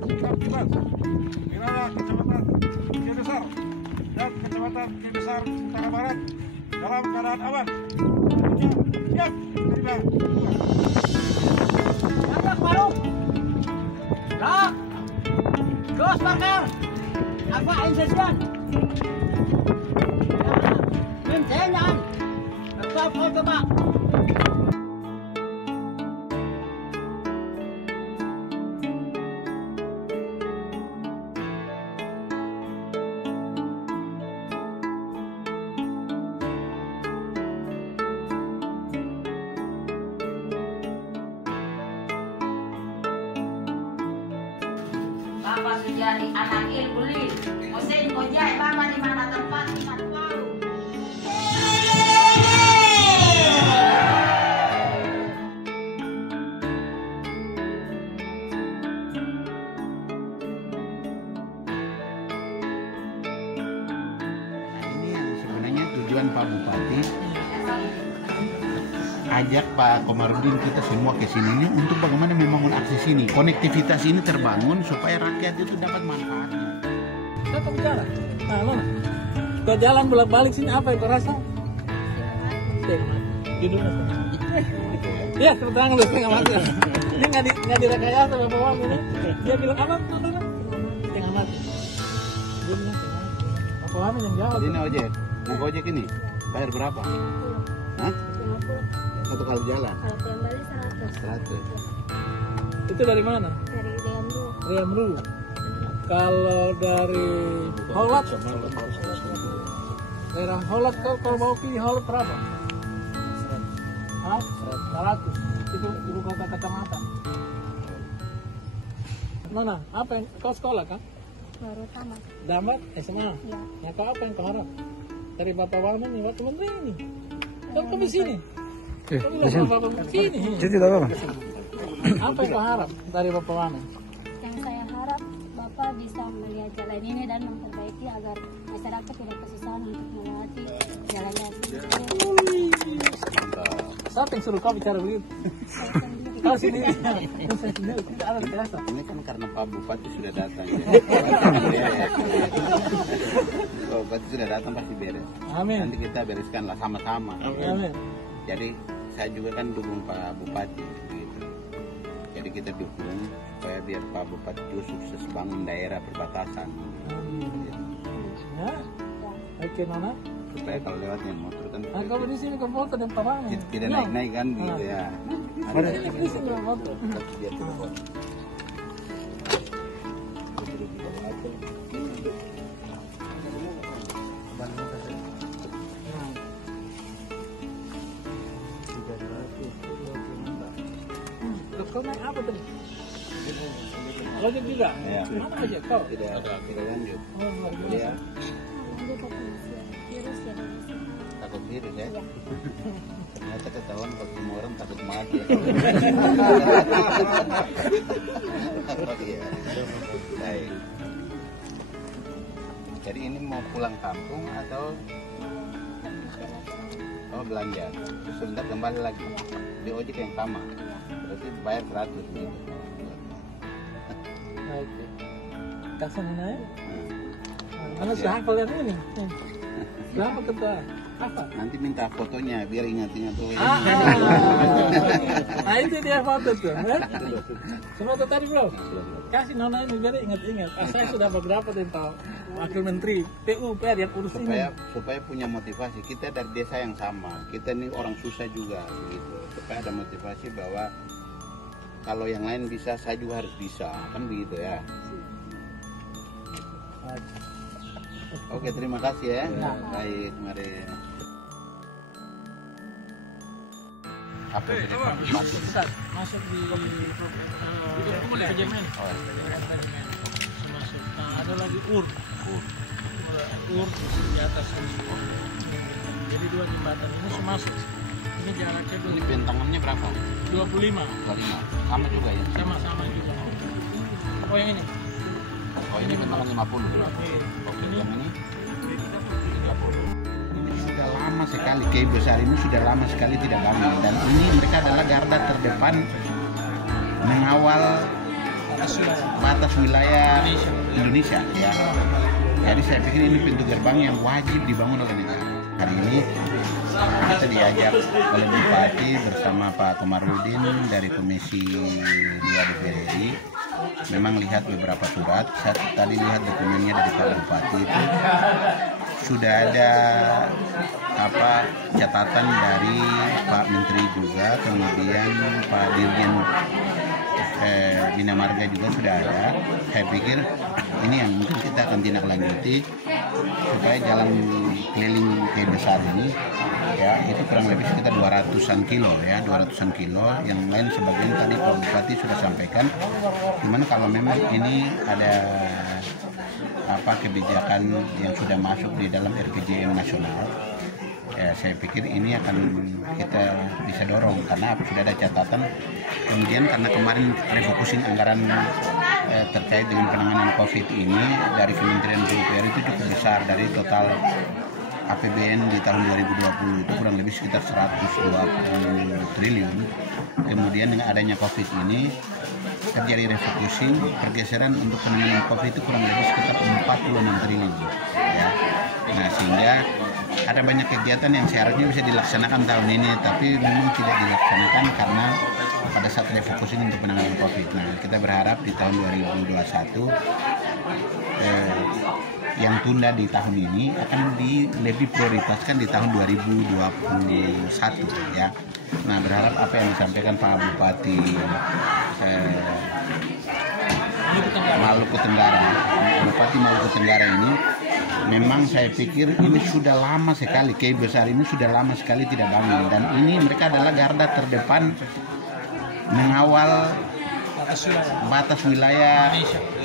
Sikap Kibas, wilayah Kecamatan Kibesar dan Kecamatan Kibesar Utara Barat dalam keadaan aman. Siap, terima. Siap, Faruk. Rak. Gus Bakar. Apa insiden? Bentengan. Tetap foto, Pak. Bapak Sujari anak Ilbuli, Hussein Kojai, Mama di mana tempat iman baru. Ini yang sebenarnya tujuan Pak Bupati ajak Pak Komarudin kita semua ke sini untuk bagaimana membangun akses ini, konektivitas ini terbangun supaya rakyat itu dapat manfaatnya. Saya kok bicara? Nah, Lona, kau jalan bolak-balik sini apa yang kau rasa? Judulnya iya, tepuk tangan lu setengah mati. Ini nggak direkayasa Bapak Wami ini. Dia bilang apa? Setengah mati. Dia bilang setengah mati. Bapak Wami yang jawab. Ini ojek, mau ojek ini bayar berapa? Hah? Satu kali jalan? Kalau kembali 100. 100. Itu dari mana? Dari Riamru. Riamru. Kalau dari Holat, daerah Holat kalau mau pilih Holat berapa? Hah? 100. Itu ibu kota kecamatan. Nona, apa yang kau sekolah kan? Baru tamat. Damat SMA. Ya. Ya kau apa yang kau harap dari Bapak Wamen nih, waktu menteri ini? Kau ke sini. Kau bilang Bapak sini. Apa yang kau harap dari Bapak Wamen? Yang saya harap Bapak bisa melihat jalan ini dan memperbaiki agar masyarakat tidak kesusahan untuk melewati jalan yang Siapa yang suruh kau bicara begitu? saya sendiri. Kau sendiri. Saya sendiri tidak ada biasa. Ini kan karena Pak Bupati sudah datang. Ya. Pak Bupati sudah datang pasti beres. Amin. Nanti kita bereskanlah sama-sama. Amin. Jadi saya juga kan dukung Pak Bupati gitu. Jadi kita dukung supaya biar Pak Bupati juga sukses bangun daerah perbatasan. Ya. Oke Nona. Supaya kalau lewatnya motor kan Nah, kalau di sini kau foto dan Pak Wamen. tidak naik-naik kan gitu ya. Di sini kau foto. Biar kita foto. Kau naik apa tadi? Ojek juga? Iya. Mana ojek kau? Tidak lanjut. Oh, luar biasa. Ya, Nanti takut virus ya dari sini. takut virus ya. Ya. Ternyata ketahuan kalau semua orang takut mati. Iya. Baik. Jadi ini mau pulang kampung atau belanja? Terus sebentar kembali lagi di ojek yang sama. Berarti bayar 100 gitu. Oke. Kasih Nona ya? Karena sudah hafal yang ini. Sudah hafal ketua. Apa? Nanti minta fotonya biar ingat-ingat tuh. Nah itu dia foto tuh. Foto tadi bro. Kasih Nona ini biar ingat-ingat. Saya sudah beberapa tentang wakil menteri PUPR yang urus ini. Supaya punya motivasi. Kita dari desa yang sama. Kita ini orang susah juga begitu. Supaya ada motivasi bahwa kalau yang lain bisa, saya juga harus bisa. Kan begitu ya. Oke, terima kasih ya. Baik, mari. Apa yang jadi Pak Bupati? Masuk di manajemen. Masuk. Nah, ada lagi ur di atas ini. Jadi dua jembatan ini masuk. Ini jaraknya Ini bentangannya berapa? 25. 25. Sama juga ya? Sama juga. Oh yang ini? Oh ini bentangan 50. Oke, yang ini 30. Ini sudah lama sekali, KI besar ini sudah lama sekali tidak bangun. Dan ini mereka adalah garda terdepan mengawal batas wilayah Indonesia ya. Jadi saya pikir ini pintu gerbang yang wajib dibangun oleh negara. Hari ini kita diajak oleh Bupati bersama Pak Komarudin dari Komisi 2 DPR RI. Memang lihat beberapa surat, saya tadi lihat dokumennya dari Pak Bupati itu sudah ada catatan dari Pak Menteri juga, kemudian Pak Dirjen Bina Marga juga sudah ada. Saya pikir ini yang mungkin kita akan tindak lanjuti supaya jalan keliling Kay Besar ini ya itu kurang lebih sekitar 200-an kilo ya, 200-an kilo. Yang lain sebagian tadi Pak Bupati sudah sampaikan. Gimana kalau memang ini ada kebijakan yang sudah masuk di dalam RPJM nasional, ya saya pikir ini akan kita bisa dorong karena sudah ada catatan. Kemudian karena kemarin refocusing anggaran terkait dengan penanganan COVID ini dari Kementerian PUPR itu cukup besar, dari total APBN di tahun 2020 itu kurang lebih sekitar 120 triliun. Kemudian dengan adanya COVID ini terjadi refocusing, pergeseran untuk penanganan COVID itu kurang lebih sekitar 46 triliun ya. Nah, sehingga ada banyak kegiatan yang seharusnya bisa dilaksanakan tahun ini tapi memang tidak dilaksanakan karena pada saat refocusing untuk penanganan COVID. Nah, kita berharap di tahun 2021 yang tunda di tahun ini akan lebih prioritaskan di tahun 2021 ya. Nah, berharap apa yang disampaikan Pak Bupati Maluku Tenggara ini memang saya pikir ini sudah lama sekali, Kay Besar ini sudah lama sekali tidak bangun, dan ini mereka adalah garda terdepan mengawal batas wilayah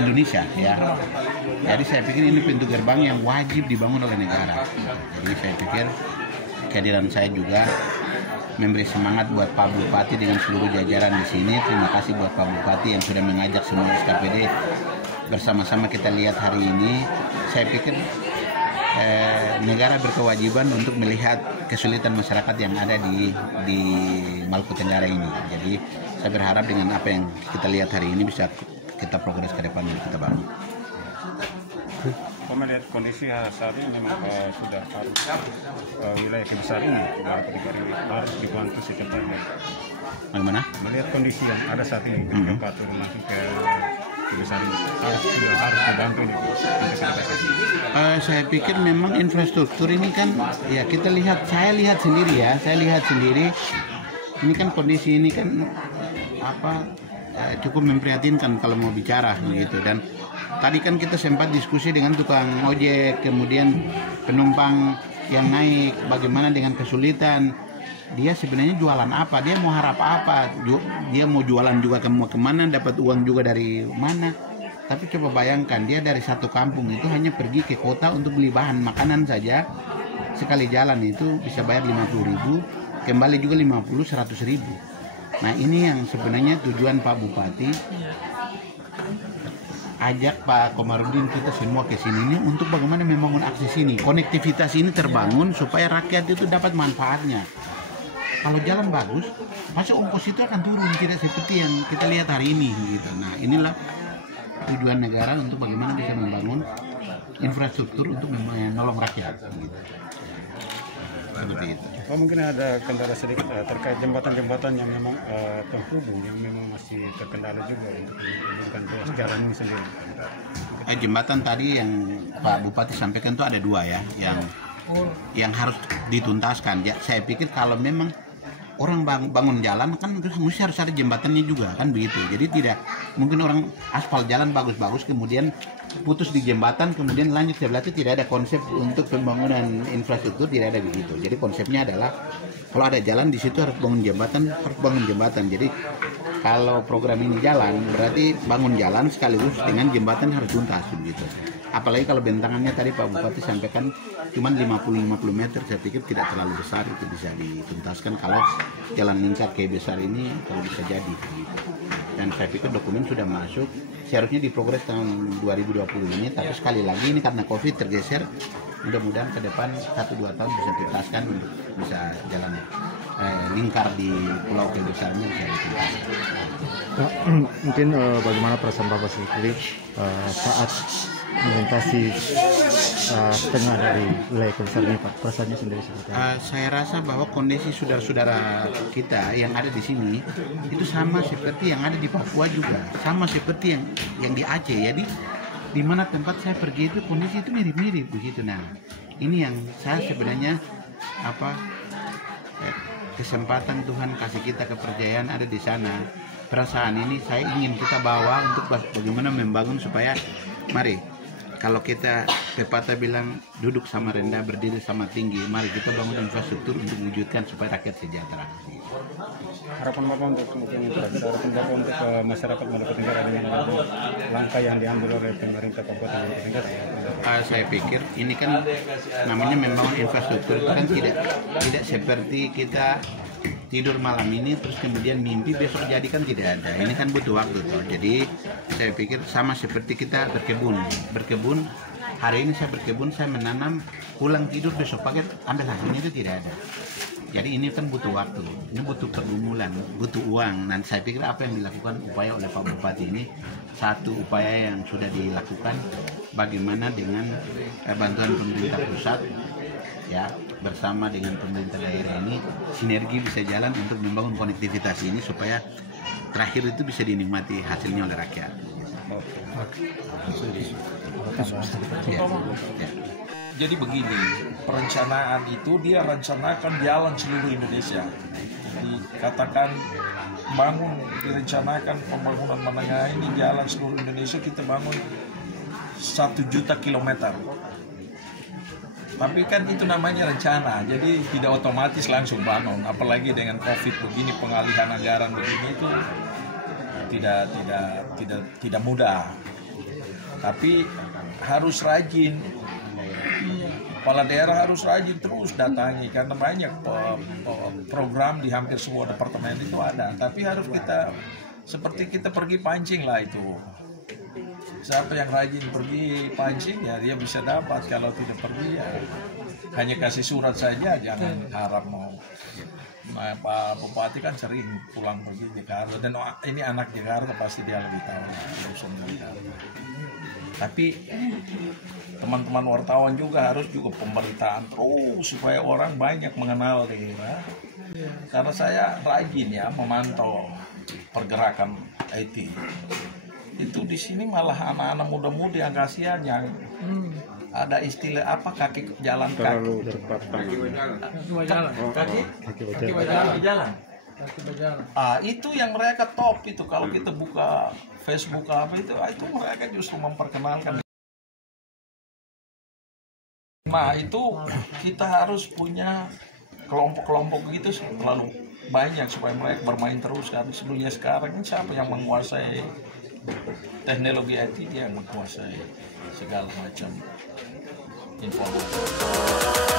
Indonesia ya. Jadi saya pikir ini pintu gerbang yang wajib dibangun oleh negara. Jadi saya pikir kehadiran saya juga memberi semangat buat Pak Bupati dengan seluruh jajaran di sini. Terima kasih buat Pak Bupati yang sudah mengajak semua SKPD bersama-sama kita lihat hari ini. Saya pikir negara berkewajiban untuk melihat kesulitan masyarakat yang ada di Maluku Tenggara ini. Jadi saya berharap dengan apa yang kita lihat hari ini bisa kita progres ke depan dan kita bangun. Melihat kondisi saat ini memang sudah harus wilayah Kay Besar ini harus dibantu secepatnya. Bagaimana? Melihat kondisi yang ada saat ini, ketika turun masuk ke Kay Besar ini harus dibantu ini. Saya pikir memang infrastruktur ini kan ya kita lihat, saya lihat sendiri ini kan kondisi ini kan cukup memprihatinkan kalau mau bicara gitu. Dan tadi kan kita sempat diskusi dengan tukang ojek, kemudian penumpang yang naik, bagaimana dengan kesulitan. Dia sebenarnya jualan apa? Dia mau harap apa? Dia mau jualan juga kemana? Dapat uang juga dari mana? Tapi coba bayangkan, dia dari satu kampung itu hanya pergi ke kota untuk beli bahan makanan saja. Sekali jalan itu bisa bayar 50.000, kembali juga 50-100.000. Nah, ini yang sebenarnya tujuan Pak Bupati ajak Pak Komarudin kita semua ke sini ini untuk bagaimana membangun akses ini, konektivitas ini terbangun supaya rakyat itu dapat manfaatnya. Kalau jalan bagus, masa ongkos itu akan turun, tidak seperti yang kita lihat hari ini gitu. Nah, inilah tujuan negara untuk bagaimana bisa membangun infrastruktur untuk menolong rakyat gitu. Seperti itu. Oh, mungkin ada kendala sedikit terkait jembatan-jembatan yang memang penghubung yang memang masih terkendala juga untuk menghubungkan jalan ini sendiri. Jembatan tadi yang Pak Bupati sampaikan itu ada dua ya, yang harus dituntaskan. Ya, saya pikir kalau memang orang bangun jalan kan mesti harus ada jembatannya juga kan begitu. Jadi tidak mungkin orang aspal jalan bagus-bagus kemudian putus di jembatan kemudian lanjut sebelah itu, tidak ada konsep untuk pembangunan infrastruktur, tidak ada begitu. Jadi konsepnya adalah kalau ada jalan di situ harus bangun jembatan, Jadi kalau program ini jalan berarti bangun jalan sekaligus dengan jembatan harus tuntas begitu. Apalagi kalau bentangannya tadi Pak Bupati sampaikan cuma 50 meter, saya pikir tidak terlalu besar, itu bisa dituntaskan kalau jalan lingkar Kay Besar ini kalau bisa jadi gitu. Dan saya pikir dokumen sudah masuk, seharusnya diprogres tahun 2020 ini, tapi sekali lagi ini karena COVID tergeser, mudah-mudahan ke depan 1-2 tahun bisa dituntaskan untuk bisa jalan. lingkar di pulau besarnya bisa dituntaskan. Pak, mungkin bagaimana perasaan Bapak sendiri saat melintasi tengah dari wilayah besar ini, Pak? Perasaannya sendiri seperti apa? Saya rasa bahwa kondisi saudara-saudara kita yang ada di sini itu sama seperti yang ada di Papua juga, sama seperti yang di Aceh. Jadi di mana tempat saya pergi itu kondisi itu mirip-mirip begitu. Nah, ini yang saya sebenarnya kesempatan Tuhan kasih kita kepercayaan ada di sana. Perasaan ini saya ingin kita bawa untuk bagaimana membangun supaya mari kalau kita pepatah bilang duduk sama rendah berdiri sama tinggi, mari kita bangun infrastruktur untuk mewujudkan supaya rakyat sejahtera. Harapan Bapak untuk harapan Bapak untuk masyarakat Maluku Tenggara dengan langkah yang diambil oleh pemerintah Kabupaten Maluku Tenggara. Saya pikir ini kan namanya membangun infrastruktur itu kan tidak seperti kita tidur malam ini terus kemudian mimpi besok jadi, kan tidak ada. Ini kan butuh waktu tuh. Jadi saya pikir sama seperti kita berkebun. Hari ini saya berkebun, saya menanam, pulang tidur besok pagi ambil hasilnya, itu tidak ada. Jadi ini kan butuh waktu, ini butuh pergumulan, butuh uang. Dan saya pikir apa yang dilakukan upaya oleh Pak Bupati ini satu upaya yang sudah dilakukan, bagaimana dengan bantuan pemerintah pusat ya bersama dengan pemerintah daerah ini sinergi bisa jalan untuk membangun konektivitas ini supaya terakhir itu bisa dinikmati hasilnya oleh rakyat. Ya. Jadi begini, perencanaan itu dia rencanakan jalan seluruh Indonesia. Jadi katakan direncanakan pembangunan menengah ini jalan seluruh Indonesia, kita bangun 1 juta kilometer. Tapi kan itu namanya rencana, jadi tidak otomatis langsung bangun. Apalagi dengan COVID begini, pengalihan anggaran begini itu tidak mudah. Tapi harus rajin. Kepala daerah harus rajin terus datangi, karena banyak program di hampir semua departemen itu ada. Tapi harus seperti kita pergi pancing lah itu. Siapa yang rajin pergi pancing ya dia bisa dapat, kalau tidak pergi ya hanya kasih surat saja, jangan harap mau. Nah, Pak Bupati kan sering pulang pergi Jakarta, dan ini anak Jakarta pasti dia lebih tahu urusan Jakarta. Tapi teman-teman wartawan juga harus pemberitaan terus supaya orang banyak mengenal daerah. Karena saya rajin ya memantau pergerakan IT. Itu di sini malah anak-anak muda-mudi yang kasihan, yang ada istilah apa, kaki jalan Terlalu cepat. kaki jalan. Itu yang mereka top itu. Kalau kita buka Facebook apa itu mereka justru memperkenalkan. Nah itu kita harus punya kelompok-kelompok gitu terlalu banyak supaya mereka bermain terus. Karena dunia sekarang ini siapa yang menguasai teknologi IT, dia yang menguasai segala macam informasi.